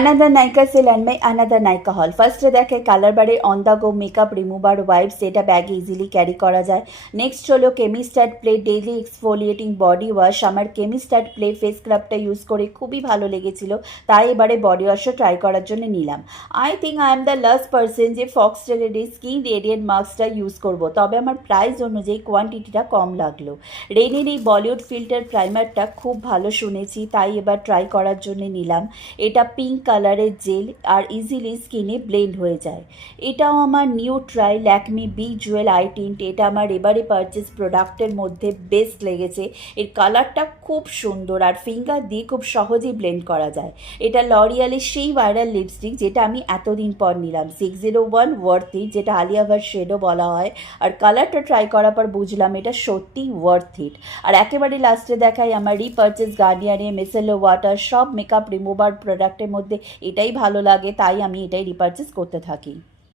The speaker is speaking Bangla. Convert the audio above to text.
Another Nykaa sale and my another Nykaa haul. ফার্স্টে দেখে কালার বারে on the go makeup remover wipes, যেটা ব্যাগে ইজিলি ক্যারি করা যায়। নেক্সট হলো chemist at play daily exfoliating body wash. আমার কেমিস্ট্যাট প্লে ফেস স্ক্রাবটা ইউজ করে খুবই ভালো লেগেছিল, তাই এবারে বডি ওয়াশও ট্রাই করার জন্য নিলাম। I think I am the last person যে ফক্সটেলের এই স্কিন রেডিয়েন্ট মাস্কটা ইউজ করব, তবে আমার প্রাইস অনুযায়ী কোয়ান্টিটিটা কম লাগলো। রেনির এই বলিউড ফিল্টার প্রাইমারটা খুব ভালো শুনেছি, তাই এবার ট্রাই করার জন্য নিলাম। এটা পিঙ্ক কালারের জেল আর ইজিলি স্কিনে ব্লেন্ড হয়ে যায়। এটাও আমার new try Lakme be jewel eye tint. এটা আমার এবারে পারচেস প্রোডাক্টের মধ্যে বেস্ট লেগেছে। এর কালারটা খুব সুন্দর আর ফিঙ্গার দিয়ে খুব সহজেই ব্লেন্ড করা যায়। এটা লরিয়ালের সেই ভাইরাল লিপস্টিক যেটা আমি এতদিন পর নিলাম, 601 ওয়ার্থ ইট, যেটা আলিয়া ভাট শেডও বলা হয়। আর কালারটা ট্রাই করার পর বুঝলাম এটা সত্যি ওয়ার্থ ইট। আর একেবারে লাস্টে দেখাই আমার রিপারচেস গার্নিয়ারে মিসেলো ওয়াটার। সব মেকআপ রিমুভার প্রোডাক্টের মধ্যে এটাই ভালো লাগে, তাই আমি এটাই রিপারচেস করতে থাকি।